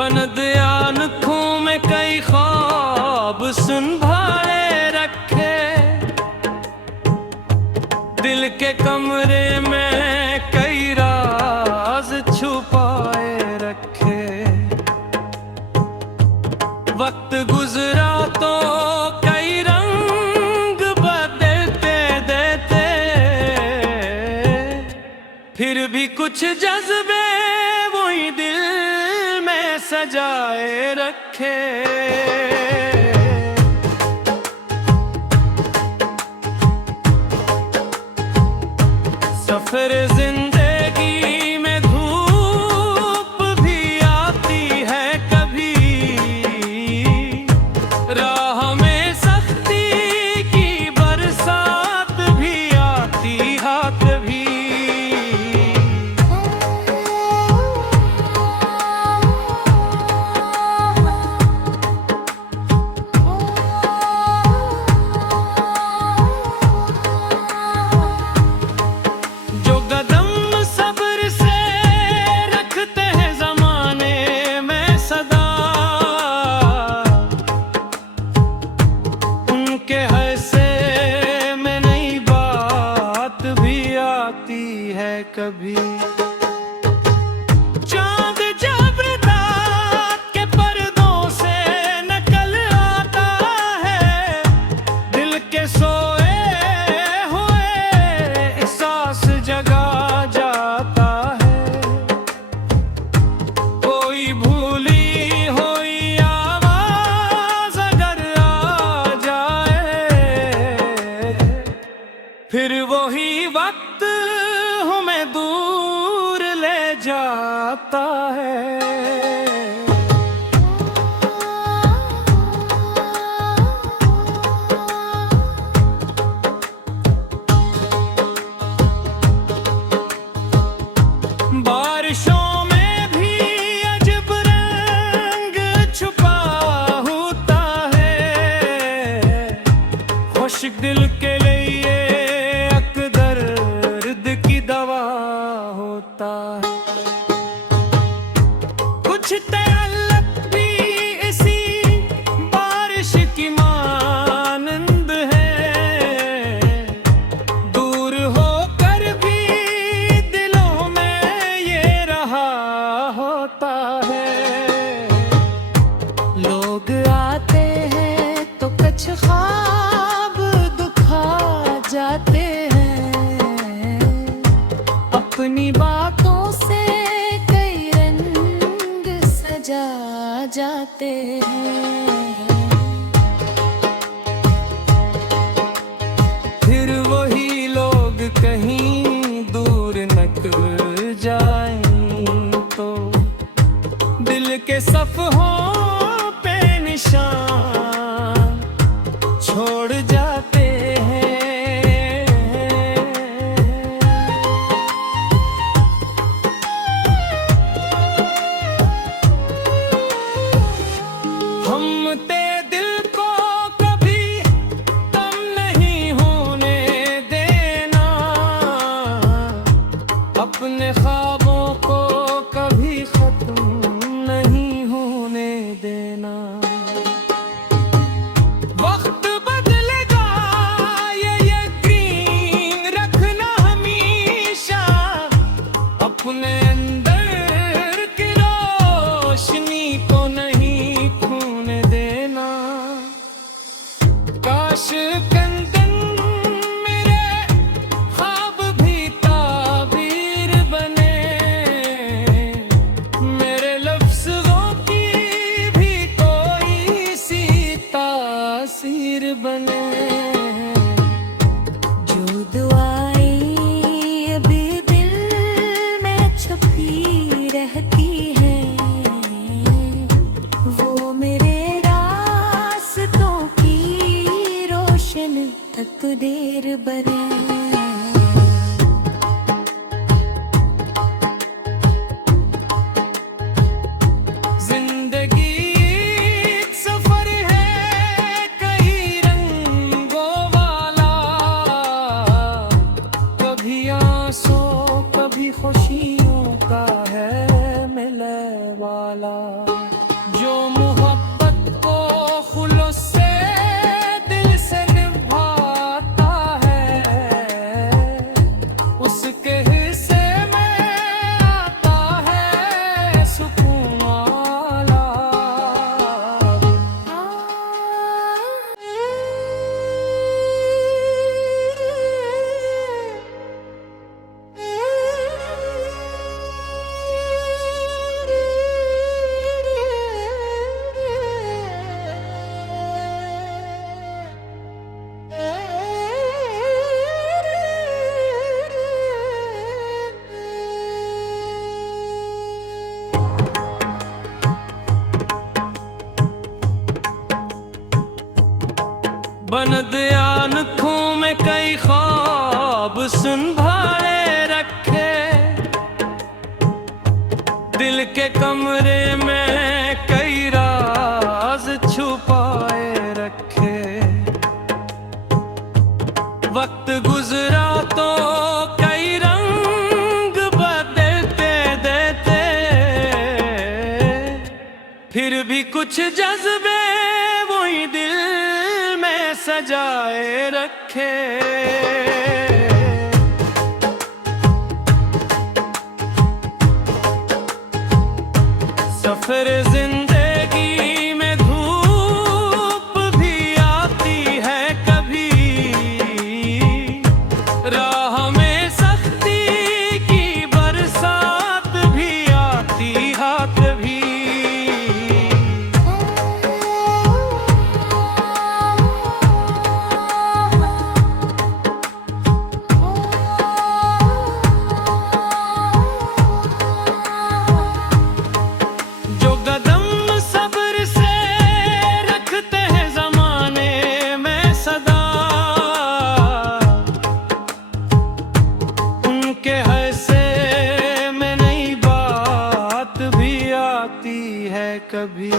बनद आँखों में कई ख्वाब सुनभाए रखे, दिल के कमरे में कई राज छुपाए रखे। वक्त गुजरा तो कई रंग बदलते देते, फिर भी कुछ जज्बे वही दिल में सजाए रखे। सफर जिंदगी में धूप भी आती है कभी, राह में सख्ती की बरसात भी आती है कभी। है कभी चांद जब रात के पर्दों से निकल आता है, दिल के सोए हुए एहसास जगा जाता है। कोई भूली हुई आवाज अगर आ जाए, फिर वही वक्त हमें दूर ले जाता है। बारिशों में भी अजब रंग छुपा होता है, खुश्क दिल के लिए दवा होता है। कुछ तअल्लुक़ भी इसी बारिश की मानंद है, दूर होकर भी दिलों में ये रहा होता है। लोग आते हैं तो कुछ ख्वाब दुखा जाते हैं, अपनी बातों से कई रंग सजा जाते हैं। फिर वही लोग कहीं दूर निकल जाएं तो दिल के सफ़हों पे निशान छोड़ जाते हैं। दिल को कभी कम नहीं होने देना, अपने ख्वाबों को कभी खत्म नहीं होने देना। वक्त बदलेगा ये यकीन रखना हमेशा, अपने अंदर की रोशनी को नहीं खोने देना। काश कंदन मेरे ख्वाब भी ताबीर बने, मेरे लफ्ज़ों की भी कोई सी तासीर बने। जो दुआएं अभी दिल में छुपी रहती हैं, वो मेरे रास्तों की रोशन तकदीर बने। जिंदगी एक सफर है कई रंगों वाला, कभी आंसू कभी खुशियों का है मिलने वाला। बंद आँखों में कई ख्वाब संभाले रखे, दिल के कमरे में कई राज छुपाए रखे। वक्त गुजरा तो कई रंग बदलते देते, फिर भी कुछ जज्बे वही दिल में सजाए रखे। सफर जिंदगी में धूप भी आती है कभी, राह में सख्ती की बरसात भी आती है कभी। कभी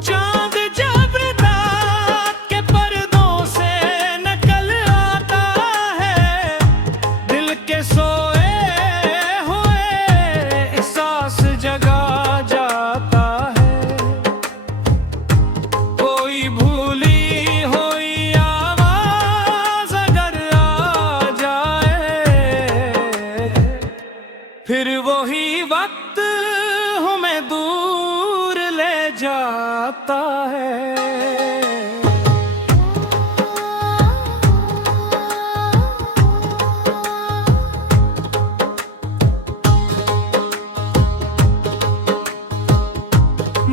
चांद जब रात के पर्दों से निकल आता है, दिल के सोए हुए एहसास जगा जाता है। कोई भूली हुई आवाज अगर आ जाए, फिर वही वक्त हमें दूर ले जाता है।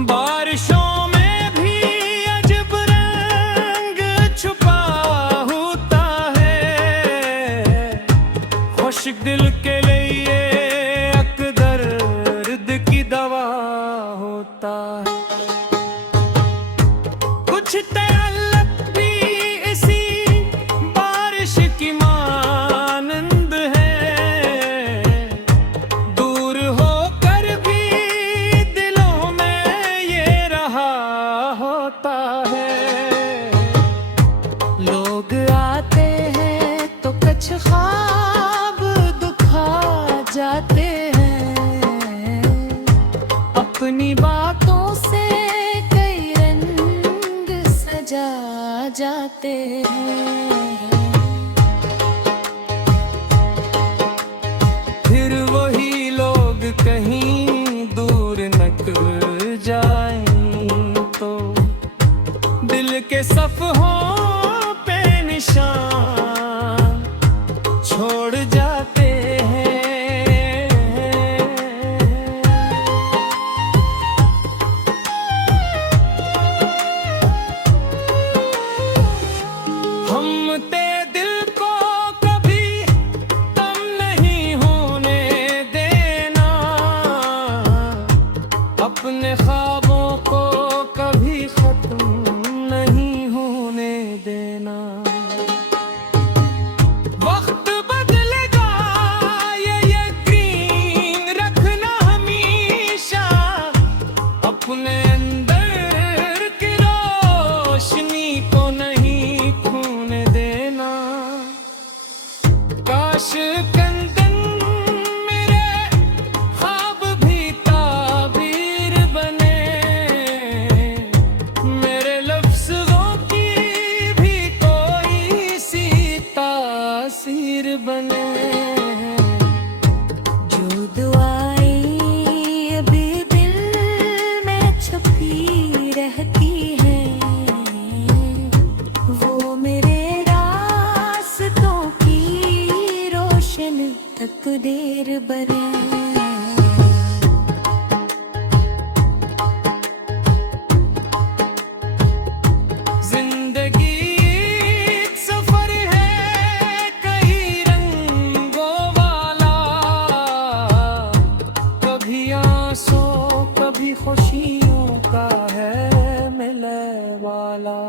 बारिशों में भी अजब रंग छुपा होता है, खुश्क दिल के लिए दवा होता है। कुछ तअल्लुक़ भी इसी बारिश की मानंद है, दूर होकर भी दिलों में ये रहा होता है। लोग आते हैं तो कुछ ख्वाब दुखा जाते हैं, अपनी बातों से कई रंग सजा जाते हैं। फिर वही लोग कहीं दूर निकल जाएं तो दिल के सफ़हों पे निशान छोड़ जाते हैं। अपने ख्वाबों को कभी खत्म नहीं होने देना। वक्त बदलेगा ये यकीन रखना हमेशा, अपने अंदर की रोशनी को नहीं खोने देना। काश बने जो दुआएं अभी दिल में छुपी रहती हैं, वो मेरे रास्तों की रोशन तकदीर बने। खुशियों का है मिलने वाला।